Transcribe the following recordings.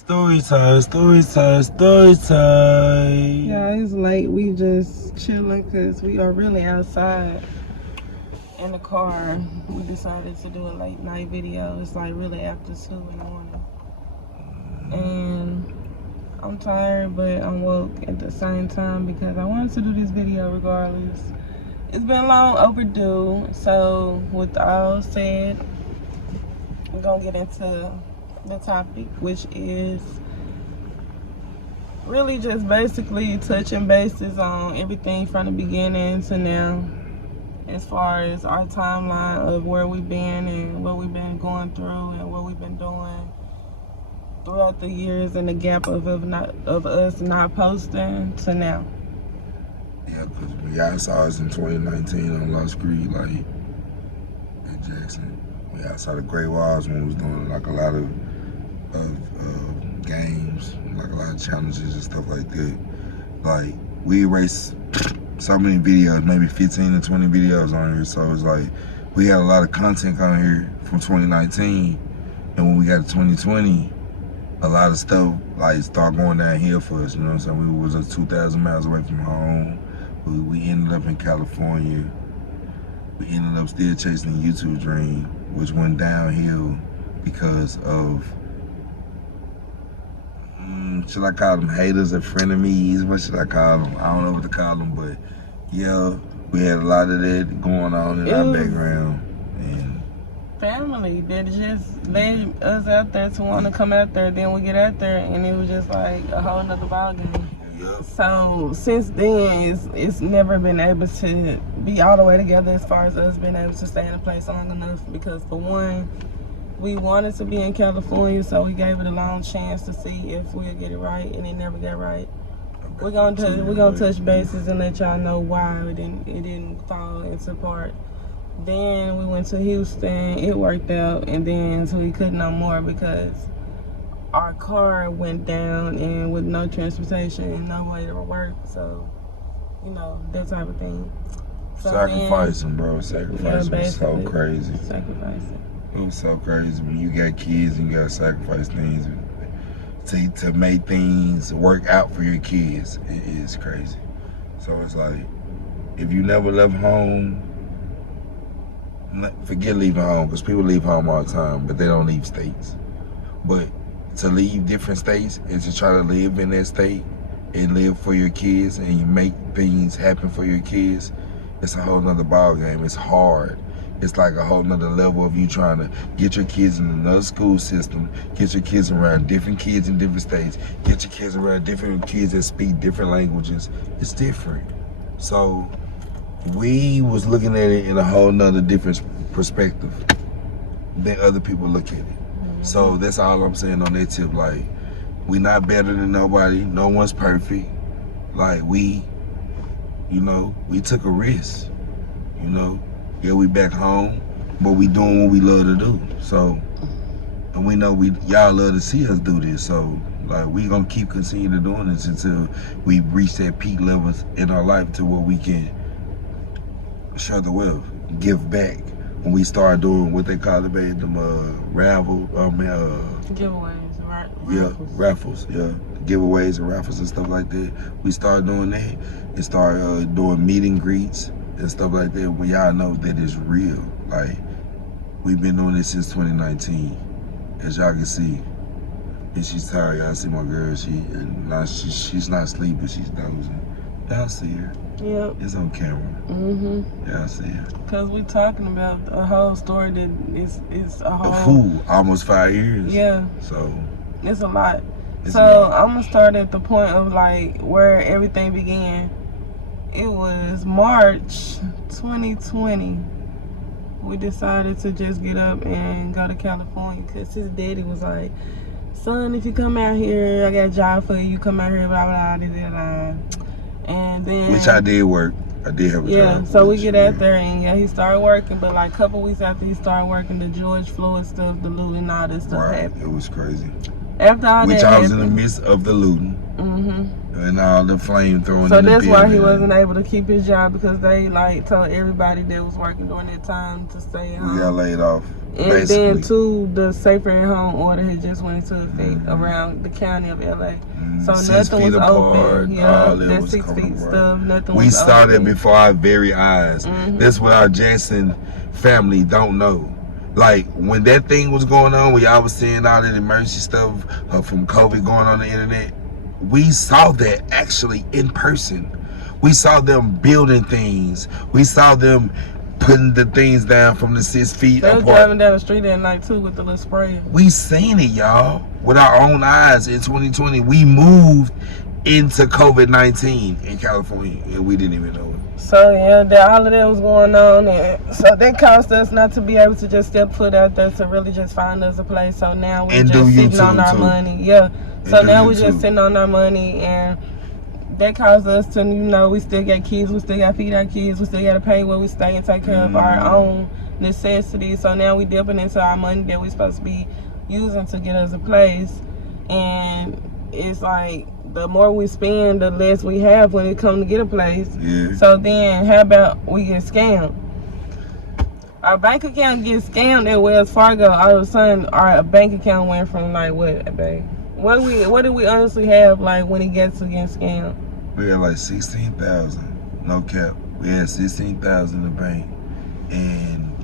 Story time, story time, story time. Yeah, it's late. We just chilling because we are really outside in the car. We decided to do a late night video. It's like really after 2 in the morning. And I'm tired, but I'm woke at the same time because I wanted to do this video regardless. It's been long overdue. So with all said, we're going to get into the topic, which is really just basically touching bases on everything from the beginning to now, as far as our timeline of where we've been and what we've been going through and what we've been doing throughout the years and the gap of us not posting to now. Yeah, because we saw us in 2019 on Lost Creek, like, in Jackson. We outside the Great Walls when we was doing like a lot of games, like a lot of challenges and stuff like that. Like, we erased so many videos, maybe 15 to 20 videos on here, so it's like we had a lot of content on here from 2019, and when we got to 2020, a lot of stuff like started going downhill for us, you know what I'm saying? We was just 2,000 miles away from home. We ended up in California. We ended up still chasing the YouTube dream, which went downhill because of, should I call them haters or frenemies? What should I call them? I don't know what to call them, but yeah, we had a lot of that going on in our background. And family that just led us out there to want to come out there. Then we get out there and it was just like a whole nother ballgame. yeah, So since then, it's never been able to be all the way together as far as us being able to stay in a place long enough. Because for one, we wanted to be in California, so we gave it a long chance to see if we'll get it right, and it never got right. We're gonna touch bases and let y'all know why it didn't fall into part. Then we went to Houston, it worked out, and then so we couldn't no more because our car went down and with no transportation and no way to work, so you know, that type of thing. So sacrificing, bro. Sacrificing was so crazy. Sacrificing. It was so crazy when you got kids and you gotta sacrifice things to make things work out for your kids. It is crazy. So it's like, if you never left home, forget leaving home, because people leave home all the time, but they don't leave states. But to leave different states and to try to live in that state and live for your kids and you make things happen for your kids, it's a whole nother ball game. It's hard. It's like a whole nother level of you trying to get your kids in another school system, get your kids around different kids in different states, get your kids around different kids that speak different languages. It's different. So we was looking at it in a whole nother different perspective than other people look at it. So that's all I'm saying on that tip. Like, we not better than nobody. No one's perfect. Like, we took a risk, you know. Yeah, we back home, but we doing what we love to do. So, and we know y'all love to see us do this. So, like, we gonna keep continuing to doing this until we reach that peak levels in our life to where we can share the wealth, give back. When we start doing what they call it, baby, them Giveaways, right? Yeah, raffles, yeah. Giveaways and raffles and stuff like that. We start doing that and start doing meet and greets and stuff like that, when y'all know that it's real. Like, we've been doing this since 2019, as y'all can see. And she's tired. Y'all see my girl. She's not sleeping. She's dozing. Y'all see her. Yep. It's on camera. Y'all see her. Cause we talking about a whole story that is a whole. A fool. Almost 5 years. Yeah. So. It's a lot. So I'm gonna start at the point of like where everything began. It was March 2020. We decided to just get up and go to California because his daddy was like, son, if you come out here, I got a job for you. Come out here, blah, blah, blah, blah, blah. And then... Which I did work. I did have a job. Yeah, so we get out there and yeah, he started working. But like a couple weeks after he started working, the George Floyd stuff, the looting, all that stuff happened. It was crazy. After all Which that I was in the midst of the looting. And all the flame throwing. So that's why he wasn't able to keep his job, because they like told everybody that was working during that time to stay home. We got laid off. And then too, the safer at home order had just went into effect around the county of LA. So 6 nothing feet was apart, open. Yeah, all that that was 6 coming feet apart. stuff, nothing We was saw that open. before our very eyes. That's what our Jackson family don't know. Like, when that thing was going on, we all was seeing all that emergency stuff from COVID going on the internet. We saw that actually in person. We saw them building things. We saw them putting the things down from the 6 feet They was apart. driving down the street at night too with the little sprayer. We seen it, y'all, with our own eyes in 2020. We moved into COVID-19 in California, and we didn't even know it. So yeah, all of that was going on, and so that caused us not to be able to just step foot out there to really just find us a place. So now we're And just do sitting on YouTube, our too. money. Yeah. So And do now we're just YouTube. sitting on our money, and that caused us to, we still got kids, we still got to feed our kids, we still got to pay where we stay and take care of our own necessities. So now we dipping into our money that we're supposed to be using to get us a place, and it's like the more we spend, the less we have when it comes to get a place. Yeah. So then, how about we get scammed? Our bank account gets scammed at Wells Fargo. All of a sudden, our bank account went from like what, babe? What do we honestly have like when it gets to getting scammed? We had like 16,000, no cap. We had 16,000 in the bank, and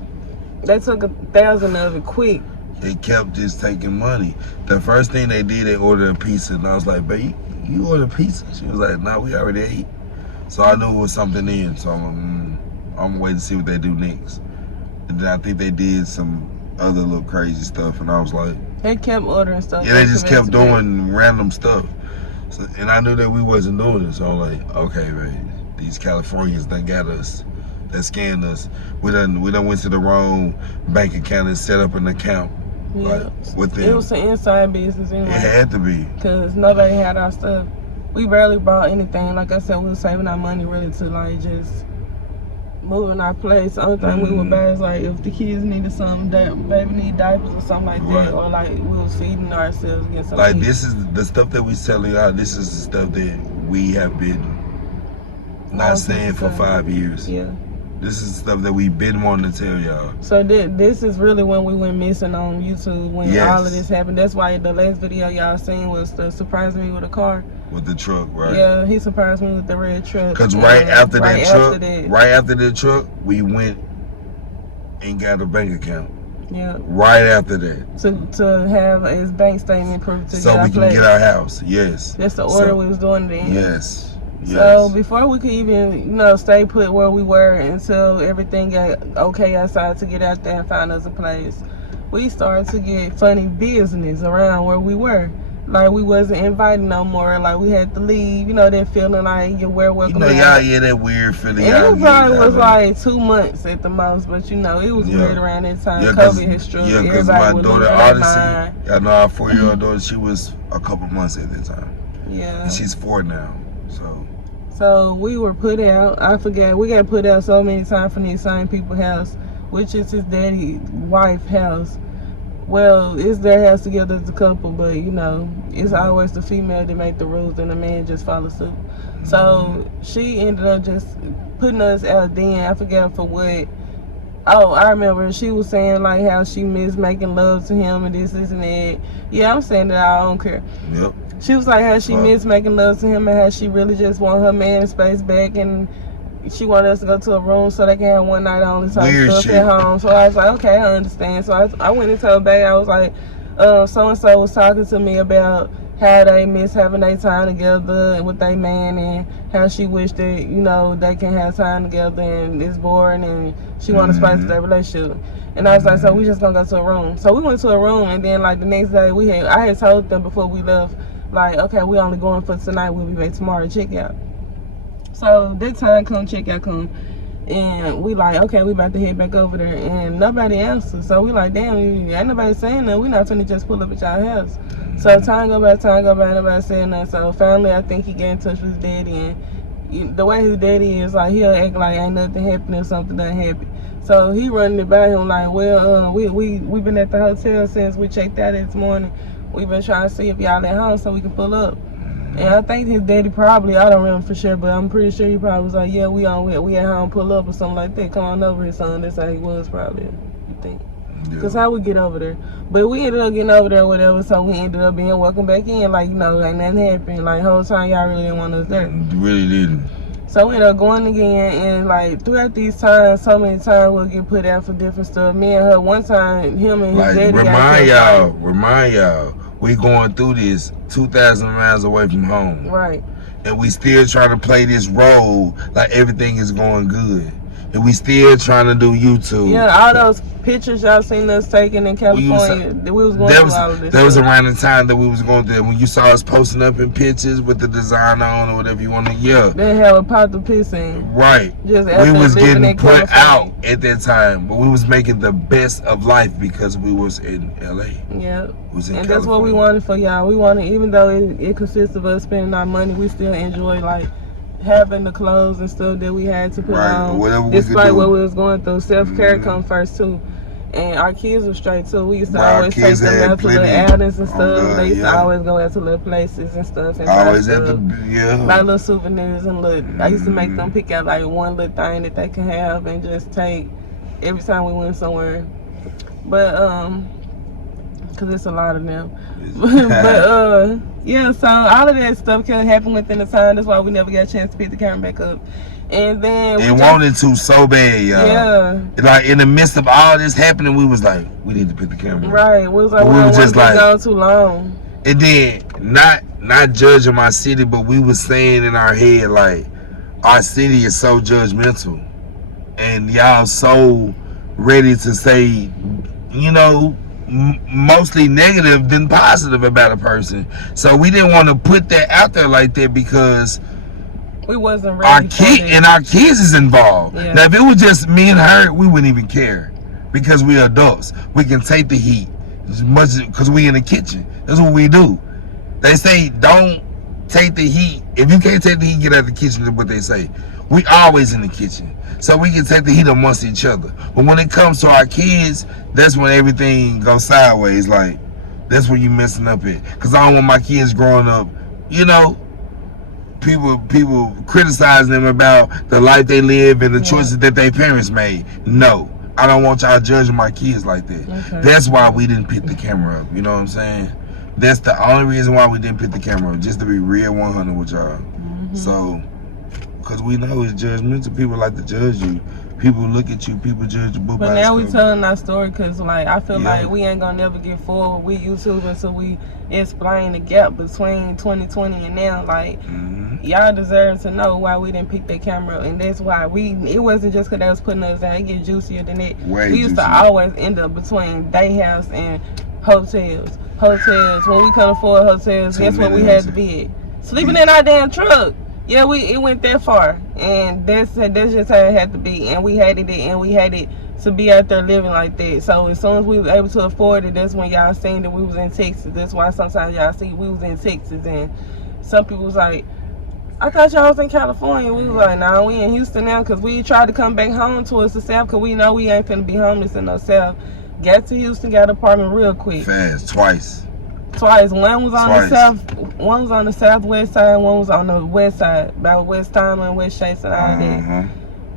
They took 1,000 of it quick. they kept just taking money. The first thing they did, they ordered a pizza, and I was like, "Babe, you ordered pizza?" She was like, "Nah, we already ate." So I knew it was something in. So I'm waiting to see what they do next. And then I think they did some other little crazy stuff, and I was like, They kept ordering stuff. yeah, they just kept doing random stuff. So, and I knew that we wasn't doing it. So I'm like, okay, man, these Californians done got us. They scanned us. We done went to the wrong bank account and set up an account. Yeah. Like, with them. It was an inside business anyway. It had to be. Because nobody had our stuff. We barely bought anything. Like I said, we were saving our money really to like just moving our place. The only thing we would buy is like if the kids needed something, baby need diapers or something like that. Or like we was feeding ourselves, getting something. Like this is the stuff that we selling y'all. This is the stuff that we have been not saying for 5 years. Yeah. This is stuff that we've been wanting to tell y'all. So this is really when we went missing on YouTube, when all of this happened. That's why the last video y'all seen was the surprise me with a car. With the truck, right? Yeah, he surprised me with the red truck. Because right after that truck, we went and got a bank account. Yeah. Right after that. To have his bank statement proof to so get our we can place. get our house. Yes. That's the order we was doing then. Yes. So before we could even, stay put where we were until everything got okay outside to get out there and find us a place, we started to get funny business around where we were. Like we wasn't invited no more. Like we had to leave. That feeling like you're welcome. Y'all get that weird feeling. And it probably was like 2 months at the most, but it was right around that time. COVID had struck. Yeah, because my daughter Odyssey, y'all know our 4-year-old daughter, she was a couple months at that time. Yeah. And she's 4 now. So we were put out. I forgot. We got put out so many times from these same people's house, which is his daddy's wife's house. Well, it's their house together as a couple, but it's always the female that make the rules and the man just follow suit. So she ended up just putting us out then. I forgot for what. Oh, I remember she was saying like how she missed making love to him and this and that. Yeah, I'm saying that I don't care. Yep. She was like how she missed making love to him and how she really just want her man space back, and she wanted us to go to a room so they can have one night only type stuff at home. So I was like, okay, I understand. So I went and told Bae, I was like, so-and-so was talking to me about how they miss having their time together with their man, and how she wished that, they can have time together and it's boring and she wanted to spice their relationship. And I was like, so we just gonna go to a room. So we went to a room, and then like the next day I had told them before we left, like, okay, we only going for tonight, we'll be back tomorrow to check out. So that time come, check out come, and we like, okay, we about to head back over there, and nobody answered. So we like, damn, ain't nobody saying nothing. We not finna just pull up at y'all house. So time go by, nobody saying nothing. So finally, I think he got in touch with his daddy, and the way his daddy is, like, he'll act like ain't nothing happening or something done happen. So he running it by him like, well, we been at the hotel since we checked out this morning. We've been trying to see if y'all at home so we can pull up. And I think his daddy probably, I don't remember for sure, but I'm pretty sure he probably was like, yeah, we at home, pull up or something like that. Come on over here, son. That's how he was probably, you think. Cause how we get over there? But we ended up getting over there or whatever, so we ended up being welcome back in. Like, you know, ain't nothing happened. Like, whole time y'all really didn't want us there. Really didn't. So we ended up going again, and like throughout these times, so many times we'll get put out for different stuff. Me and her, one time, him and his Like, daddy remind y'all, we going through this 2,000 miles away from home. Right. And we still trying to play this role like everything is going good. And we still trying to do YouTube. Yeah, all those pictures y'all seen us taking in California, we was going through all of this. That was around the time that we was going through. When you saw us posting up in pictures with the design on or whatever you want to, They have a pot to piss in. Right. Just we was getting put California out at that time, but we was making the best of life because we was in LA. Yeah. And California. That's what we wanted for y'all. We wanted, even though it consists of us spending our money, we still enjoy like having the clothes and stuff that we had to put on, despite what we was going through. Self-care come first too, and our kids were straight too. We used to always take them out to little outings and stuff. They used to always go out to little places and stuff, and always at buy little souvenirs and look. I used to make them pick out like one little thing that they can have and just take every time we went somewhere. But cause it's a lot of them. But yeah, so all of that stuff kept happening within the time. That's why we never got a chance to pick the camera back up. And then we wanted to so bad, y'all. Yeah. Like in the midst of all this happening, we was like, we need to pick the camera. Right. We was like, we were just like gone too long. And then not judging my city, but we was saying in our head like, our city is so judgmental, and y'all so ready to say, you know, mostly negative than positive about a person. So we didn't want to put that out there like that because we wasn't ready. Our kids is involved. Yeah. Now if it was just me and her, we wouldn't even care because we adults. We can take the heat as much because we in the kitchen. That's what we do. They say don't take the heat. If you can't take the heat, get out of the kitchen. Is what they say. We always in the kitchen, so we can take the heat amongst each other. But when it comes to our kids, that's when everything goes sideways. Like, that's when you messing up it. Cause I don't want my kids growing up, you know, people criticizing them about the life they live and the choices that their parents made. No, I don't want y'all judging my kids like that. Okay. That's why we didn't pick the camera up. You know what I'm saying? That's the only reason why we didn't pick the camera up, just to be real 100 with y'all. So. Because we know it's judgmental. People like to judge you. People look at you. People judge the book. But now we telling our story because, like, I feel like we ain't gonna never get forward with YouTube until we explain the gap between 2020 and now. Like, y'all deserve to know why we didn't pick that camera, and that's why it wasn't just because they was putting us out. It get juicier than that. We used to always end up between day house and hotels. When we couldn't afford hotels, guess what we had to be at? Sleeping in our damn truck. Yeah, it went that far, and that's just how it had to be, and we hated it, and we had it to be out there living like that. So as soon as we were able to afford it, that's when y'all seen that we was in Texas. That's why sometimes y'all see we was in Texas, and some people was like, I thought y'all was in California. We was like, nah, we in Houston now, because we tried to come back home towards the South, because we know we ain't finna be homeless in the South. Got to Houston, got an apartment real quick. Fast, twice. One was on the south, one was on the southwest side, one was on the west side, by West Timer and West Chase and all that.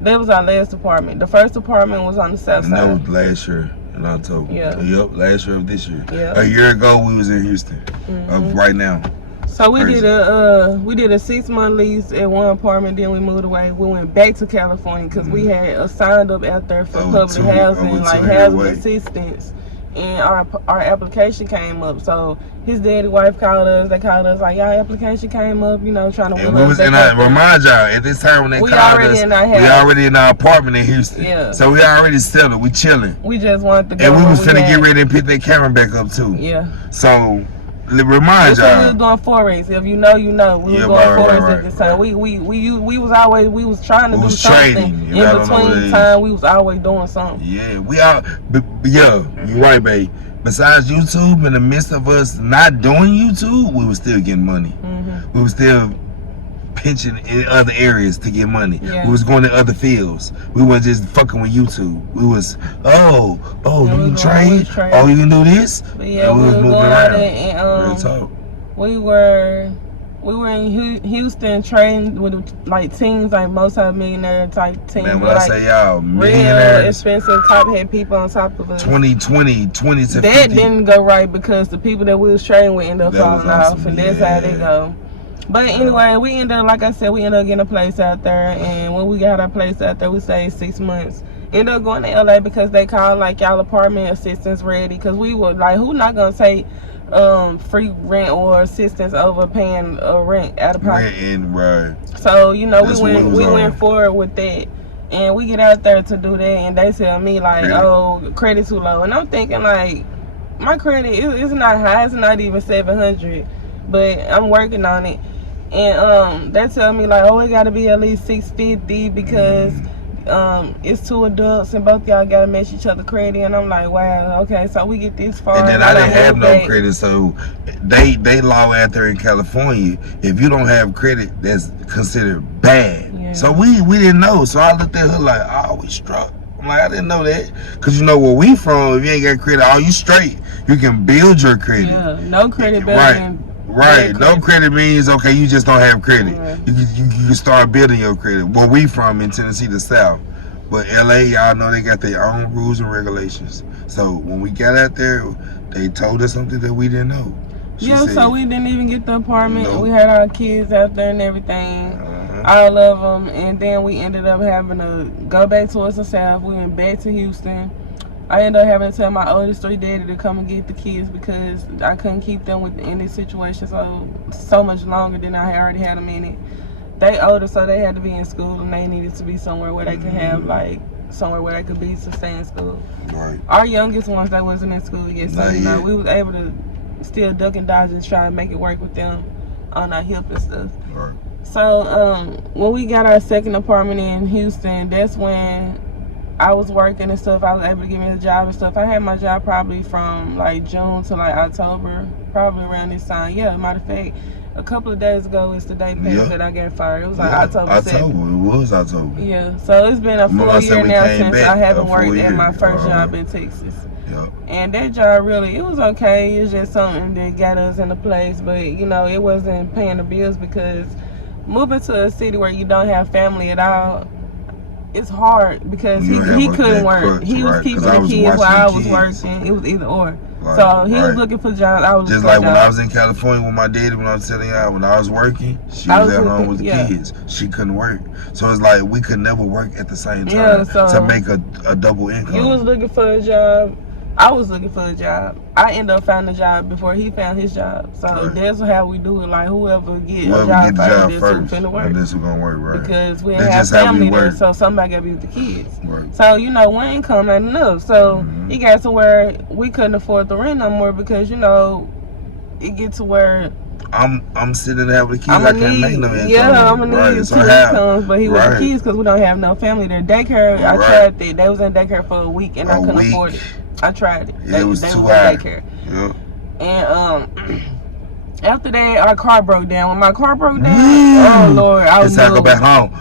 That was our last apartment. The first apartment was on the south side. That was last year in October. Yeah. Yep, last year of this year. Yeah. A year ago we was in Houston. Right now. So we did a 6-month lease at one apartment, then we moved away. We went back to California because we had signed up out there for public housing, like housing assistance. And our application came up, so his daddy wife called us. They called us like, y'all application came up, you know, trying to. And we was in our, remind y'all, at this time when they called us, we already in our apartment in Houston. Yeah. So we already settled. We chilling. We just wanted to go. And we was finna get ready and pick that camera back up too. Yeah. So remind y'all. We was doing forex. If you know, you know. We was doing forex at this time. We was trying to do something in between time. We was always doing something. Yeah, we are. Yeah, you're right, babe. Besides YouTube, in the midst of us not doing YouTube, we was still getting money. We was still pinching in other areas to get money. Yeah. We was going to other fields. We wasn't just fucking with YouTube. We was, you can trade? Oh, you can do this? But yeah, we was going out there and talk. we were We were in Houston trading with like teams, like multi-millionaire type teams. Man, when like, I say y'all, real millionaires, expensive top-head people on top of us. 20 to 50. That didn't go right because the people that we was trading with ended up That falling was awesome, off, and that's how they go. But anyway, we ended up, like I said, we ended up getting a place out there, and when we got our place out there, we stayed 6 months. Ended up going to LA because they called like y'all apartment assistance ready, because we were like, who not gonna take free rent or assistance over paying rent out of pocket? Right. So you know, That's we went forward with that, and we get out there to do that, and they tell me like, oh, credit too low, and I'm thinking like, my credit is not high, it's not even 700, but I'm working on it. And they tell me like, oh, it got to be at least 650 because it's 2 adults and both y'all got to match each other credit. And I'm like, wow, okay, so we get this far. And then I didn't have no credit, so they law out there in California, if you don't have credit, that's considered bad. Yeah. So we didn't know. So I looked at her like, oh, we struck. I'm like, I didn't know that. Because you know where we from, if you ain't got credit, you straight. You can build your credit. Yeah, no credit better than Right, no credit means okay, you just don't have credit. Right. You can start building your credit. Where we from in Tennessee, the South, but LA, y'all know they got their own rules and regulations. So when we got out there, they told us something that we didn't know. She said, so we didn't even get the apartment. No. We had our kids out there and everything, all of them, and then we ended up having to go back towards the South. We went back to Houston. I ended up having to tell my oldest 3 daddy to come and get the kids because I couldn't keep them in this situation so much longer than I already had them in it. They older, so they had to be in school, and they needed to be somewhere where they could have like somewhere where they could be to stay in school. Right. Our youngest ones, they wasn't in school yet, so you know we was able to still duck and dodge and try and make it work with them on our hip and stuff. Right. So when we got our second apartment in Houston, that's when I was working and stuff. I was able to get me a job and stuff. I had my job probably from like June to like October, probably around this time. Yeah, matter of fact, a couple of days ago is the day that I got fired. It was like October 7th. It was October. Yeah, so it's been a full year now since I haven't worked at my first job in Texas. Yeah. And that job really, it was okay. It's just something that got us in a place, but you know, it wasn't paying the bills because moving to a city where you don't have family at all, it's hard because he couldn't work. He was keeping the kids while I was working. It was either or. Right, so he was looking for jobs. I was just like when I was in California with my daddy, when I was telling y'all, when I was working, she was at home with the kids. She couldn't work. So it's like we could never work at the same time to make a double income. He was looking for a job. I was looking for a job. I ended up finding a job before he found his job. So that's how we do it. Like whoever get a job first, this who's gonna work, right? Because we didn't have family there, so somebody gotta be with the kids. Right. So you know, one income ain't enough. So it got to where we couldn't afford the rent no more because you know, it gets to where I'm sitting there with the kids. I can't make no income. Yeah, I'm gonna need 2 incomes, but he with the kids because we don't have no family there. Daycare, I tried that. They was in daycare for a week and I couldn't afford it. I tried it. It was too high. Daycare. Yeah. And after that, our car broke down. When my car broke down, oh Lord, I was time to go back home.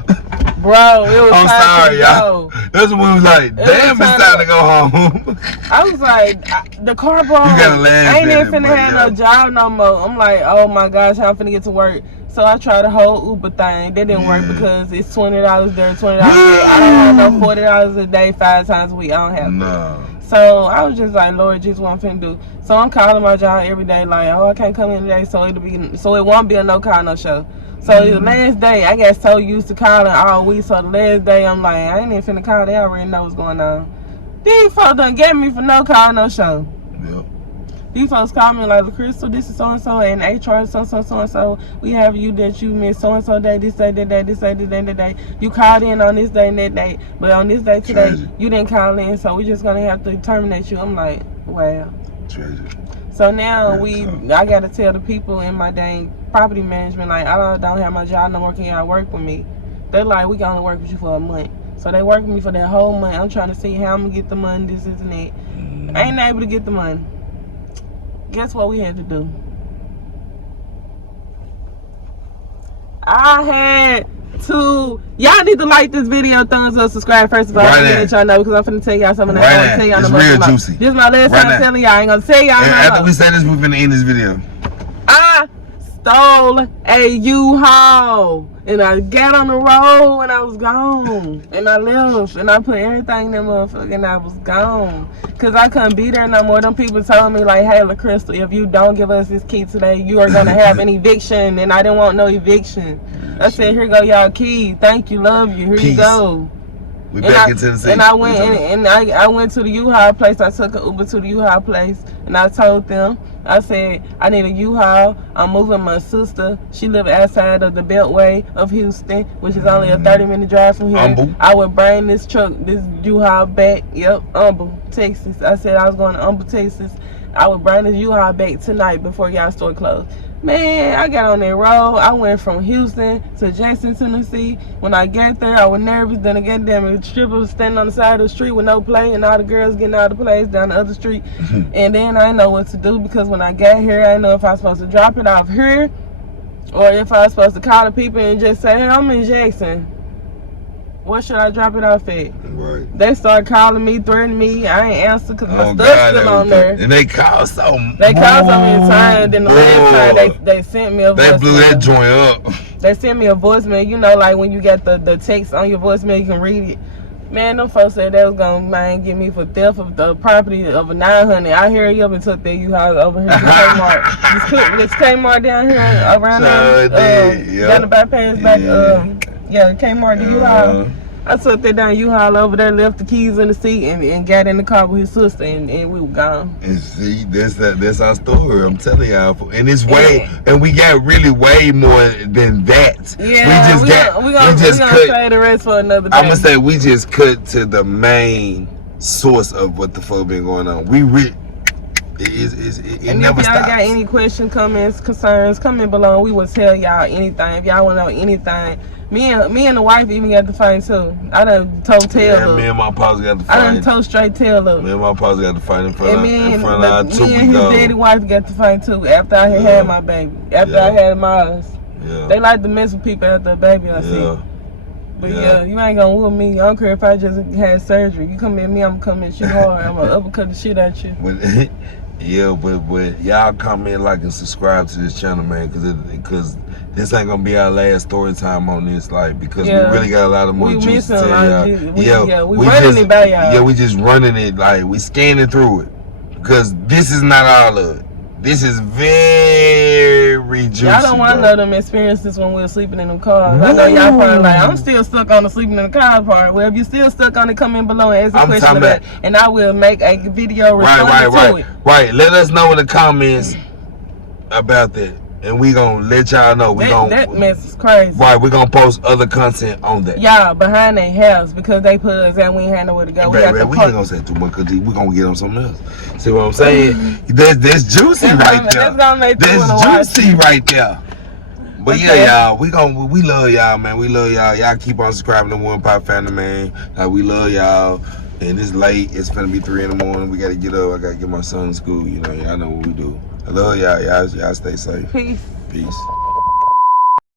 Bro, it was I'm sorry, y'all. That's when we was like, damn, it's time to go home. I was like, the car broke. You gotta laugh. I ain't even finna have no job no more. I'm like, oh my gosh, how I'm finna get to work. So I tried the whole Uber thing. That didn't work because it's $20 there, $20 there. I don't have no $40 a day, 5 times a week. I don't have that. So I was just like, Lord, just what I'm finna do. So I'm calling my job every day, like, oh, I can't come in today, so it won't be a no call, no show. So the last day, I got so used to calling all week. So the last day, I'm like, I ain't even finna call. They already know what's going on. These folks done get me for no call, no show. Yep. These folks call me like, Crystal, this is so-and-so, and HR so-and-so. We have you that you missed so-and-so day, this day, that day, this day, that day. You called in on this day and that day, but on this day today, you didn't call in, so we're just going to have to terminate you. I'm like, wow. So now I got to tell the people in my dang property management, like, I don't have my job no more, can y'all work with me? They're like, we can only work with you for a month. So they work with me for that whole month. I'm trying to see how I'm going to get the money, this, and that. I ain't able to get the money. Guess what we had to do? I had to. Y'all need to like this video, thumbs up, subscribe first of all. I'm gonna let y'all know because I'm finna tell y'all something that I want to tell y'all. It's real juicy. This is my last time telling y'all. I ain't gonna tell y'all. After we say this, we're finna end this video. stole a U-Haul. And I got on the road and I was gone. And I left and I put everything in that motherfucker and I was gone. Cause I couldn't be there no more. Them people told me like, hey, LaCrystal, if you don't give us this key today, you are gonna have an eviction. And I didn't want no eviction. I said, here go y'all key. Thank you, love you. Here Peace. you go. We back in Tennessee. And I went I went to the U-Haul place. I took an Uber to the U-Haul place and I told them, I said, I need a U-Haul. I'm moving my sister. She lives outside of the Beltway of Houston, which is only a 30-minute drive from here. Humble. I would bring this U-Haul back. Yep, Humble, Texas. I said I was going to Humble, Texas. I would bring this U-Haul back tonight before y'all store closed. Man, I got on that road. I went from Houston to Jackson, Tennessee. When I got there, I was nervous. Then again, the stripper was standing on the side of the street with no play, and all the girls getting out of the place down the other street. And then I didn't know what to do because when I got here, I didn't know if I was supposed to drop it off here or if I was supposed to call the people and just say, hey, I'm in Jackson. What should I drop it off at? Right. They started calling me, threatening me. I ain't answer because my stuff's still on there. And they called so many times. Then the last time they sent me a voicemail. They blew that joint up. They sent me a voicemail. You know, like when you got the text on your voicemail, you can read it. Man, them folks said they was gonna get me for theft of the property of a 900. I hurried up and took that U-Haul over here to Kmart. This Kmart down here around down the bypass back. Yeah, Kmart, the U-Haul. I took that down U-Haul over there, left the keys in the seat, and got in the car with his sister, and we were gone. And see, that's our story. I'm telling y'all, and it's and we got really way more than that. Yeah, we just cut. Say the rest for another day. I'm gonna say we just cut to the main source of what the fuck been going on. It never stops. If y'all got any questions, comments, concerns, comment below. We will tell y'all anything. If y'all want to know anything, me and the wife even got to fight too. I done told Taylor. Me and my pops got to fight. I done told straight Taylor. Me and my pops got to fight in front of our Me and his daddy wife got to fight too after I had my baby. After I had mine. Yeah. They like to mess with people after a baby, I see. But yeah, you ain't gonna whoop me. I don't care if I just had surgery. You come at me, I'm gonna come at you hard. I'm gonna uppercut the shit at you. Yeah, but y'all comment, like, and subscribe to this channel, man, because this ain't gonna be our last story time on this, like, because we really got a lot of more juice to tell y'all. We running it by y'all. Yeah, we just running it, like, we scanning through it, because this is not all of it. This is very juicy. Y'all don't want to know them experiences when we were sleeping in them cars. I know y'all probably like, I'm still stuck on the sleeping in the car part. Well, if you're still stuck on it, come in below and ask a question about it, and I will make a video responding to it. Right. Let us know in the comments about that, and we gonna let y'all know. That mess is crazy. Right, we gonna post other content on that. Y'all behind their house because they put us and we ain't had nowhere to go. We ain't gonna say too much because we gonna get on something else. See what I'm saying? That's juicy right there. That's juicy right there. But yeah, y'all, we love y'all, man. We love y'all. Y'all keep on subscribing to PyeFamily, man. Like, we love y'all. And it's late. It's gonna be 3 in the morning. We gotta get up. I gotta get my son to school. You know, y'all know what we do. I love y'all. Y'all stay safe. Peace. Peace.